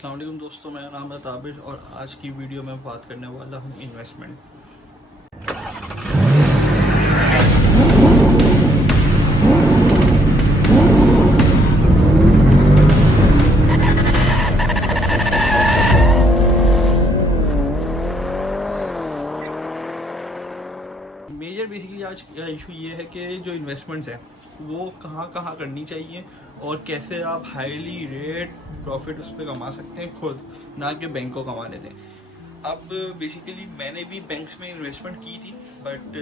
अस्सलाम वालेकुम दोस्तों, मेरा नाम है ताबिश और आज की वीडियो में बात करने वाला हूँ इन्वेस्टमेंट। मेजर बेसिकली आज का इशू ये है कि जो इन्वेस्टमेंट्स हैं वो कहाँ कहाँ करनी चाहिए और कैसे आप हाईली रेट प्रॉफिट उस पर कमा सकते हैं खुद, ना कि बैंक को कमा लेते हैं। अब बेसिकली मैंने भी बैंक्स में इन्वेस्टमेंट की थी, बट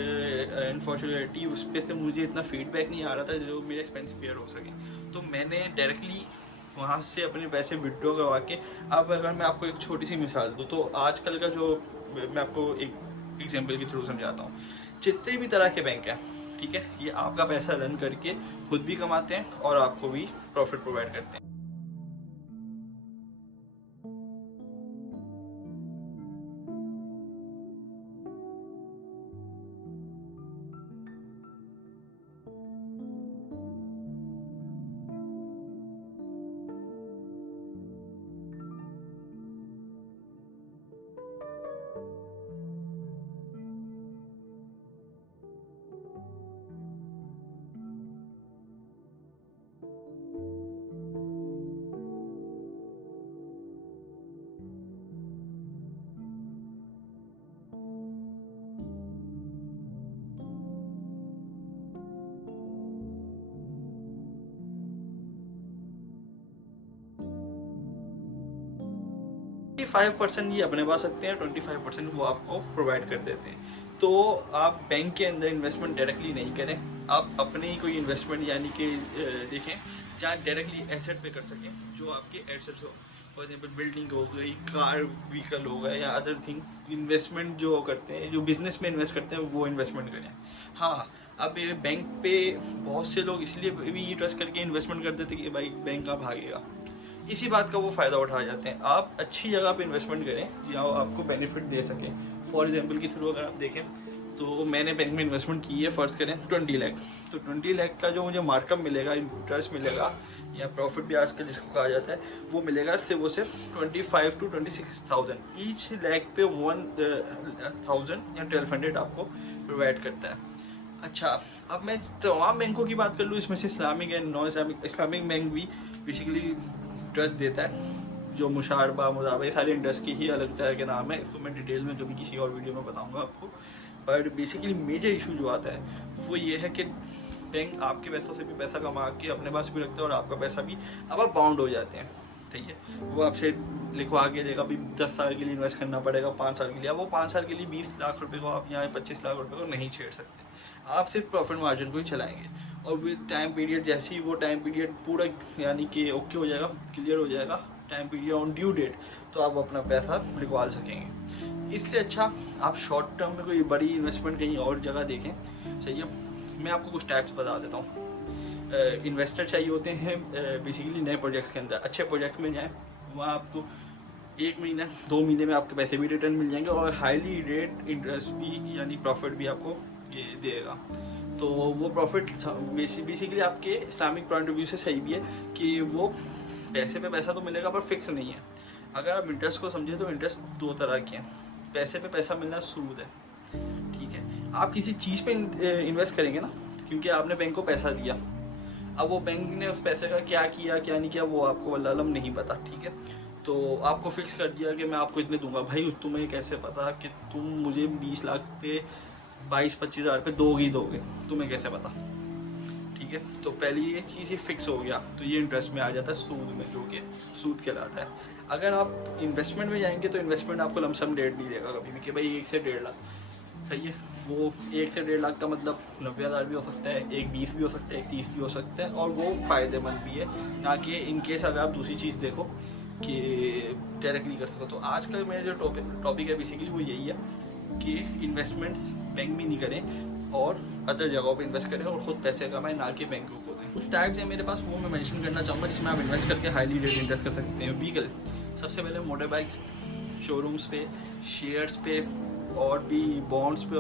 अनफॉर्चुनेटली उस पर से मुझे इतना फीडबैक नहीं आ रहा था जो मेरे एक्सपेंस पेयर हो सके। तो मैंने डायरेक्टली वहाँ से अपने पैसे विड्रॉ करवा के, अब अगर मैं आपको एक छोटी सी मिसाल दूँ तो आजकल का जो, मैं आपको एक एग्जाम्पल के थ्रू समझाता हूँ। जितने भी तरह के बैंक हैं, ठीक है, ये आपका पैसा रन करके खुद भी कमाते हैं और आपको भी प्रॉफिट प्रोवाइड करते हैं। 25% ये अपने पास सकते हैं, 25% वो आपको प्रोवाइड कर देते हैं। तो आप बैंक के अंदर इन्वेस्टमेंट डायरेक्टली नहीं करें, आप अपने ही कोई इन्वेस्टमेंट यानी कि देखें जहाँ डायरेक्टली एसेट पे कर सकें, जो आपके एसेट्स हो। फॉर एग्जाम्पल बिल्डिंग हो गई, कार व्हीकल हो गया या अदर थिंग इन्वेस्टमेंट जो करते हैं, जो बिजनेस में इन्वेस्ट करते हैं वो इन्वेस्टमेंट करें। हाँ, अब ये बैंक पे बहुत से लोग इसलिए भी ट्रस्ट करके इन्वेस्टमेंट कर देते कि भाई बैंक कहाँ भागेगा, इसी बात का वो फ़ायदा उठा जाते हैं। आप अच्छी जगह पे इन्वेस्टमेंट करें जहाँ आपको बेनिफिट दे सके। फॉर एग्जांपल के थ्रू अगर आप देखें तो मैंने बैंक में इन्वेस्टमेंट की है, फ़र्ज़ करें 20 लाख। तो 20 लाख का जो मुझे मार्कअप मिलेगा, इंटरेस्ट मिलेगा या प्रॉफिट भी आजकल जिसको कहा जाता है, वो मिलेगा सिर्फ 25 to 26,000 ईच लाख पे 1,000 या 1,200 आपको प्रोवाइड करता है। अच्छा, अब मैं तमाम बैंकों की बात कर लूँ, इसमें से Islamic and non Islamic bank भी बेसिकली इंटरेस्ट देता है, जो मुशारबा मुदाबा, ये सारे इंटरेस्ट की ही अलग तरह के नाम है। इसको मैं डिटेल में कभी किसी और वीडियो में बताऊंगा आपको। पर बेसिकली मेजर इशू जो आता है वो ये है कि बैंक आपके पैसों से भी पैसा कमा के अपने पास भी रखता है और आपका पैसा भी, अब आप बाउंड हो जाते हैं, ठीक है। वो आपसे लिखवा के देगा भी 10 साल के लिए इन्वेस्ट करना पड़ेगा, 5 साल के लिए। अब वो 5 साल के लिए 20 लाख रुपए को आप यहाँ 25 लाख रुपए को नहीं छेड़ सकते, आप सिर्फ प्रॉफिट मार्जिन को ही चलाएंगे। और विद टाइम पीरियड, जैसे ही वो टाइम पीरियड पूरा यानी कि ओके हो जाएगा, क्लियर हो जाएगा time period on due date, तो आप अपना पैसा निकाल सकेंगे। इससे अच्छा आप शॉर्ट टर्म में कोई बड़ी इन्वेस्टमेंट कहीं और जगह देखें, सही है। मैं आपको कुछ टाइप्स बता देता हूँ। इन्वेस्टर चाहिए होते हैं बेसिकली नए प्रोजेक्ट्स के अंदर। अच्छे प्रोजेक्ट में जाएँ, वहाँ आपको 1 महीना 2 महीने में आपके पैसे भी रिटर्न मिल जाएंगे और हाईली रेट इंटरेस्ट भी यानी प्रॉफिट भी आपको ये देगा। तो वो प्रॉफिट बेसिकली आपके इस्लामिक पॉइंट ऑफ व्यू से सही भी है कि वो पैसे पे पैसा तो मिलेगा पर फिक्स नहीं है। अगर आप इंटरेस्ट को समझे तो इंटरेस्ट 2 तरह के हैं। पैसे पे पैसा मिलना सूद है, ठीक है। आप किसी चीज़ पे इन्वेस्ट करेंगे ना, क्योंकि आपने बैंक को पैसा दिया, अब वो बैंक ने उस पैसे का क्या किया क्या नहीं किया वो आपको अल्लाह नहीं पता, ठीक है। तो आपको फिक्स कर दिया कि मैं आपको इतने दूंगा। भाई तुम्हें कैसे पता कि तुम मुझे 20 लाख पे 22-25 हज़ार पे दोगे, तुम्हें कैसे पता, ठीक है। तो पहले ये चीज़ ही फिक्स हो गया, तो ये इंटरेस्ट में आ जाता है सूद में, जो कि सूद कहलाता है। अगर आप इन्वेस्टमेंट में जाएंगे तो इन्वेस्टमेंट आपको लमसम रेट नहीं देगा कभी भी कि भाई 1 से 1.5 लाख, सही है। वो 1 से 1.5 लाख का मतलब 90,000 भी हो सकता है, एक 20 भी हो सकता है, एक 30 भी हो सकता है, और वो फ़ायदेमंद भी है, ना कि इनकेस अगर आप दूसरी चीज़ देखो कि डायरेक्टली कर सको। तो आज का मेरा जो टॉपिक है बेसिकली वो यही है कि इन्वेस्टमेंट्स बैंक में नहीं करें और अदर जगहों पे इन्वेस्ट करें और ख़ुद पैसे कमाएं, ना कि बैंकों को दें। कुछ टाइप्स हैं मेरे पास, वो मैं मेंशन करना चाहूँगा जिसमें आप इन्वेस्ट करके हाईली रेट इंटरेस्ट कर सकते हैं। व्हीकल, सबसे पहले मोटर बाइक्स, शोरूम्स पे, शेयर्स पे, और भी बॉन्ड्स पे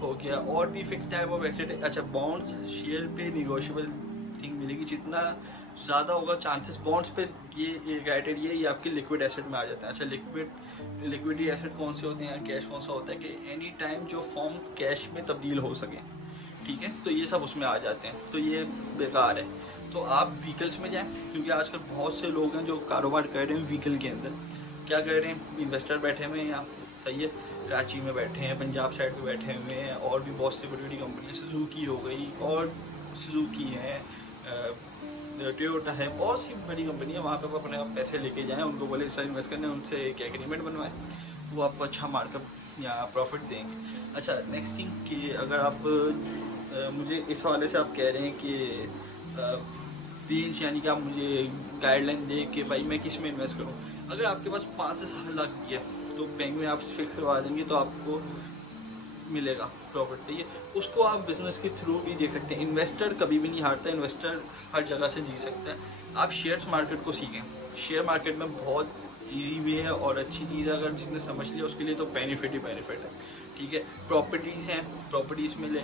हो गया, और भी फिक्स टाइप ऑफ एसेट। अच्छा, बॉन्ड्स शेयर पे निगोशिएबल थिंग मिलेगी, जितना ज़्यादा होगा चांसेस बॉन्ड्स पे, ये क्राइटेरिया ये आपके लिक्विड एसेट में आ जाते हैं। अच्छा, लिक्विडिटी एसेट कौन से होते हैं, कैश कौन सा होता है कि एनी टाइम जो फॉर्म कैश में तब्दील हो सके, ठीक है, तो ये सब उसमें आ जाते हैं, तो ये बेकार है। तो आप व्हीकल्स में जाएं, क्योंकि आजकल बहुत से लोग हैं जो कारोबार कर रहे हैं व्हीकल के अंदर। क्या कर रहे हैं, इन्वेस्टर बैठे हुए हैं यहाँ, सही है, कराची में बैठे हैं, पंजाब साइड पे बैठे हुए हैं, और भी बहुत सी बड़ी बड़ी कंपनी, सुजुकी हो गई, और सुजुकी है, टोयोटा है, बहुत सी बड़ी कंपनी है, वहाँ पे आप अपने पैसे लेके जाएं, उनको बोले इस तरह इन्वेस्ट करने, उनसे एक एग्रीमेंट बनवाएं, वो आपको अच्छा मार्कअप या प्रॉफिट देंगे। अच्छा, नेक्स्ट थिंग कि अगर आप मुझे इस हवाले से आप कह रहे हैं कि रेंज, यानी कि आप मुझे गाइडलाइन दे कि भाई मैं किस में इन्वेस्ट करूं। अगर आपके पास 5 से 7 लाख की है तो बैंक में आप फिक्स करवा देंगे तो आपको मिलेगा प्रॉफिट पे, ये उसको आप बिजनेस के थ्रू भी देख सकते हैं। इन्वेस्टर कभी भी नहीं हारता, इन्वेस्टर हर जगह से जी सकता है। आप शेयर्स मार्केट को सीखें, शेयर मार्केट में बहुत ईजी वे है और अच्छी चीज़ है, अगर जिसने समझ लिया उसके लिए तो बेनिफिट ही बेनिफिट है, ठीक है। प्रॉपर्टीज़ हैं, प्रॉपर्टीज़ में ले।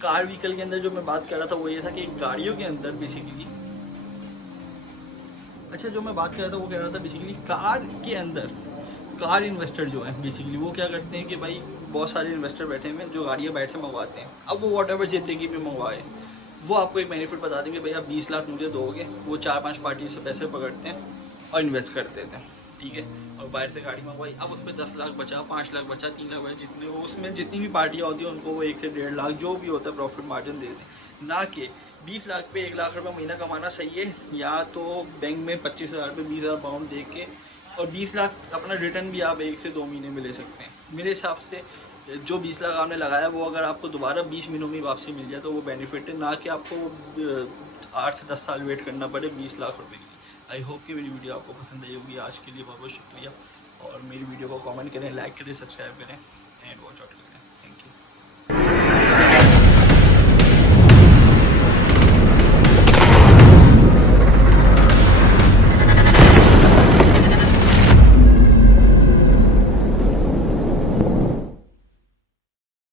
कार व्हीकल के अंदर जो मैं बात कर रहा था वो ये था कि गाड़ियों के अंदर बेसिकली, अच्छा जो मैं बात कर रहा था वो कह रहा था बेसिकली कार के अंदर, कार इन्वेस्टर जो है बेसिकली वो क्या करते हैं कि भाई बहुत सारे इन्वेस्टर बैठे हुए हैं जो गाड़ियाँ बाहर से मंगवाते हैं। अब वो वॉट एवर ज़िंदगी में मंगवाए, वो आपको एक बेनिफिट बता देंगे, भाई आप 20 लाख मुझे दोगे, वो 4-5 पार्टी से पैसे पकड़ते हैं और इन्वेस्ट कर देते हैं, ठीक है। और बाहर से गाड़ी मंगवाई, अब उसमें 10 लाख बचा, 5 लाख बचा, 3 लाख बचा, जितने वो उसमें जितनी भी पार्टियाँ होती हैं उनको वो 1 से 1.5 लाख जो भी होता है प्रॉफिट मार्जिन दे दें। ना कि 20 लाख पे 1 लाख रुपये महीना कमाना सही है, या तो बैंक में 25,000 पे 20,000 पाउंड दे के और 20 लाख अपना रिटर्न भी आप 1 से 2 महीने में ले सकते हैं। मेरे हिसाब से जो 20 लाख आपने लगाया वो अगर आपको दोबारा 20 महीनों में वापसी मिल जाए तो वो बेनिफिट है, ना कि आपको 8 से 10 साल वेट करना पड़े 20 लाख रुपए की। आई होप कि मेरी वीडियो आपको पसंद आई होगी। आज के लिए बहुत बहुत शुक्रिया, और मेरी वीडियो को कमेंट करें, लाइक करें, सब्सक्राइब करें एंड वॉच आउट।